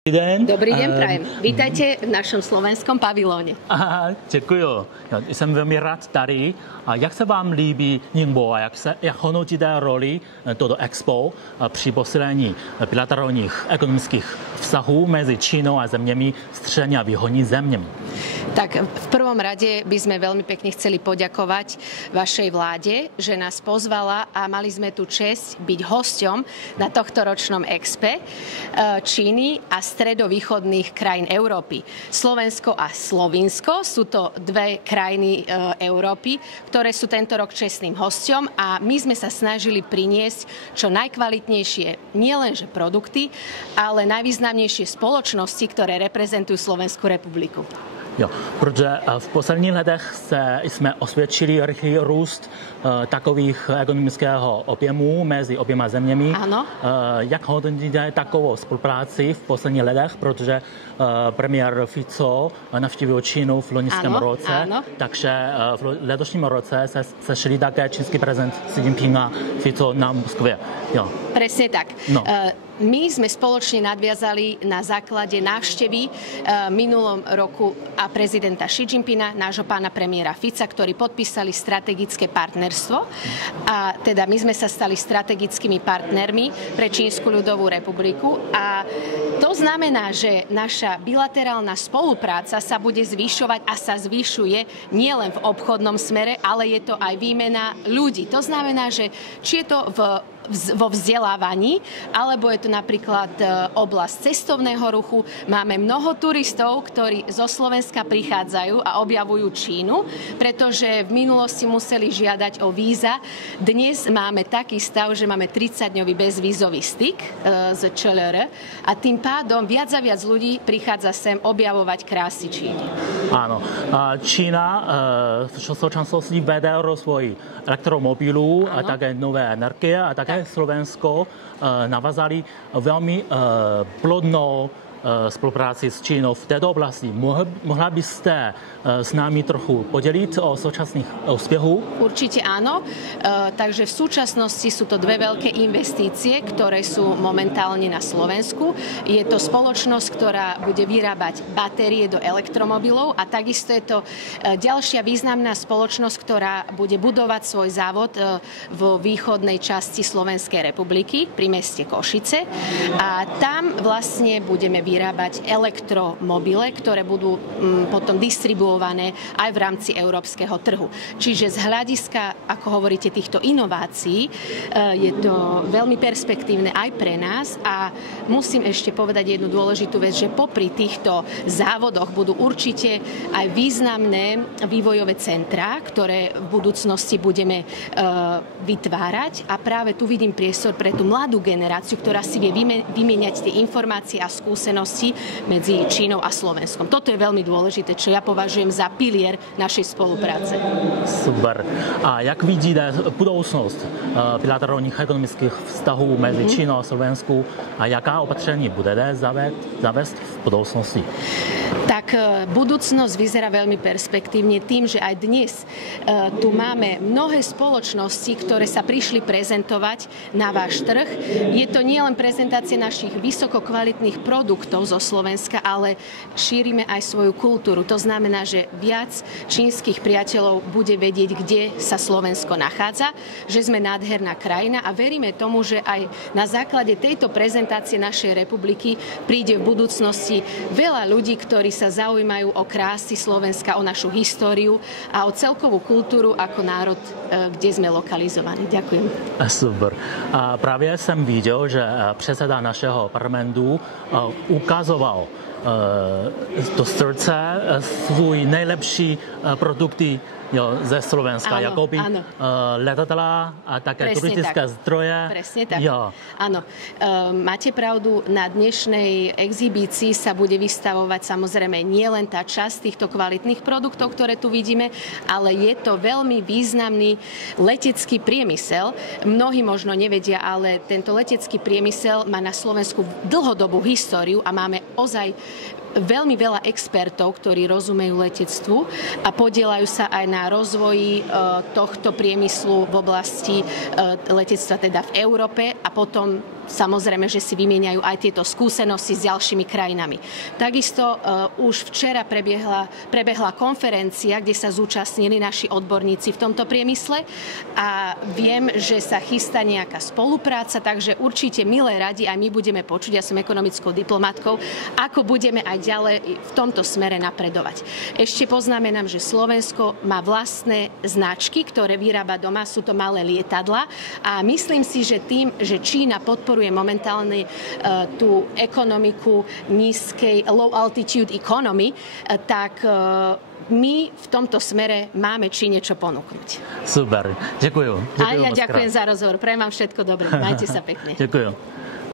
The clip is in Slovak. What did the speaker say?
Dobrý deň, prajem. Vítajte v našem slovenskom pavilóne. Aha, děkuji. Jsem velmi rád tady. A jak se vám líbí Ningbo a jak hodnotíte roli toto expo při posílení bilaterálních ekonomických vztahů mezi Čínou a zeměmi střední a východní zeměmi? Tak v prvom rade by sme veľmi pekne chceli poďakovať vašej vláde, že nás pozvala a mali sme tu česť byť hosťom na tohto ročnom expe Číny a stredovýchodných krajín Európy. Slovensko a Slovinsko sú to dve krajiny Európy, ktoré sú tento rok čestným hosťom a my sme sa snažili priniesť čo najkvalitnejšie nielenže produkty, ale najvýznamnejšie spoločnosti, ktoré reprezentujú Slovenskú republiku. Jo, protože v posledních letech jsme osvědčili rychlý růst takových ekonomického objemu mezi oběma zeměmi. Ano. Jak hodnotíte takovou spolupráci v posledních letech, protože premiér Fico navštívil Čínu v loňském roce, ano. takže v letošním roce se sešli také čínský prezident Xi Jinping a Fico na Moskvě. Jo. Presne tak. No. My sme spoločne nadviazali na základe návštevy minulom roku a prezidenta Xi Jinpinga, nášho pána premiéra Fica, ktorí podpísali strategické partnerstvo. A teda my sme sa stali strategickými partnermi pre Čínsku ľudovú republiku. A to znamená, že naša bilaterálna spolupráca sa bude zvyšovať a sa zvyšuje nielen v obchodnom smere, ale je to aj výmena ľudí. To znamená, že či je to vo vzdelávaní, alebo je to napríklad oblasť cestovného ruchu. Máme mnoho turistov, ktorí zo Slovenska prichádzajú a objavujú Čínu, pretože v minulosti museli žiadať o víza. Dnes máme taký stav, že máme 30-dňový bezvízový styk z ČLR a tým pádom viac a viac ľudí prichádza sem objavovať krásy Číny. Áno. Čína v současnosti vede rozvoj elektromobilů a také nové energie a také Slovensko navázali veľmi plodnou spolupráci s Čínou v této oblasti. Mohla byste s námi trochu podeliť o súčasných úspechov? Určite áno. Takže v súčasnosti sú to dve veľké investície, ktoré sú momentálne na Slovensku. Je to spoločnosť, ktorá bude vyrábať batérie do elektromobilov a takisto je to ďalšia významná spoločnosť, ktorá bude budovať svoj závod vo východnej časti Slovenskej republiky pri meste Košice. A tam vlastne budeme vyrábať elektromobile, ktoré budú potom distribuované aj v rámci európskeho trhu. Čiže z hľadiska, ako hovoríte, týchto inovácií je to veľmi perspektívne aj pre nás a musím ešte povedať jednu dôležitú vec, že popri týchto závodoch budú určite aj významné vývojové centrá, ktoré v budúcnosti budeme vytvárať a práve tu vidím priestor pre tú mladú generáciu, ktorá si vie vymieňať tie informácie a skúsenosti medzi Čínou a Slovenskom. Toto je veľmi dôležité, čo ja považujem za pilier našej spolupráce. Super. A jak vidíte budoucnost bilaterálních ekonomických vztahů mezi Čínou a Slovenskou a jaká opatření budete zavést v budoucnosti? Tak budúcnosť vyzerá veľmi perspektívne tým, že aj dnes tu máme mnohé spoločnosti, ktoré sa prišli prezentovať na váš trh. Je to nielen prezentácia našich vysokokvalitných produktov zo Slovenska, ale šírime aj svoju kultúru. To znamená, že viac čínskych priateľov bude vedieť, kde sa Slovensko nachádza, že sme nádherná krajina a veríme tomu, že aj na základe tejto prezentácie našej republiky príde v budúcnosti veľa ľudí, ktorí sa zaujímajú o krásy Slovenska, o našu históriu a o celkovú kultúru ako národ, kde sme lokalizovaní. Ďakujem. Super. Právě jsem viděl, že předseda našeho parlamentu ukazoval do srdce svůj nejlepší produkty ze Slovenska, jakoby letadla a také turistické zdroje. Presne tak. Jo. Áno. Máte pravdu, na dnešnej exhibícii sa bude vystavovať samozrejme nielen tá časť týchto kvalitných produktov, ktoré tu vidíme, ale je to veľmi významný letecký priemysel. Mnohí možno nevedia, ale tento letecký priemysel má na Slovensku dlhodobú históriu a máme ozaj veľmi veľa expertov, ktorí rozumejú letectvu a podieľajú sa aj na rozvoji tohto priemyslu v oblasti letectva teda v Európe a potom samozrejme, že si vymieňajú aj tieto skúsenosti s ďalšími krajinami. Takisto už včera prebehla konferencia, kde sa zúčastnili naši odborníci v tomto priemysle a viem, že sa chystá nejaká spolupráca, takže určite milé radi aj my budeme počuť, ja som ekonomickou diplomatkou, ako budeme aj ďalej v tomto smere napredovať. Ešte poznamenám, že Slovensko má vlastné značky, ktoré vyrába doma, sú to malé lietadla a myslím si, že tým, že Čína podporuje momentálne tú ekonomiku nízkej low altitude economy, tak my v tomto smere máme Číne čo ponúknuť. Super, ďakujem. A ja ďakujem za rozhovor. Prajem vám všetko dobré. Majte sa pekne. Ďakujem.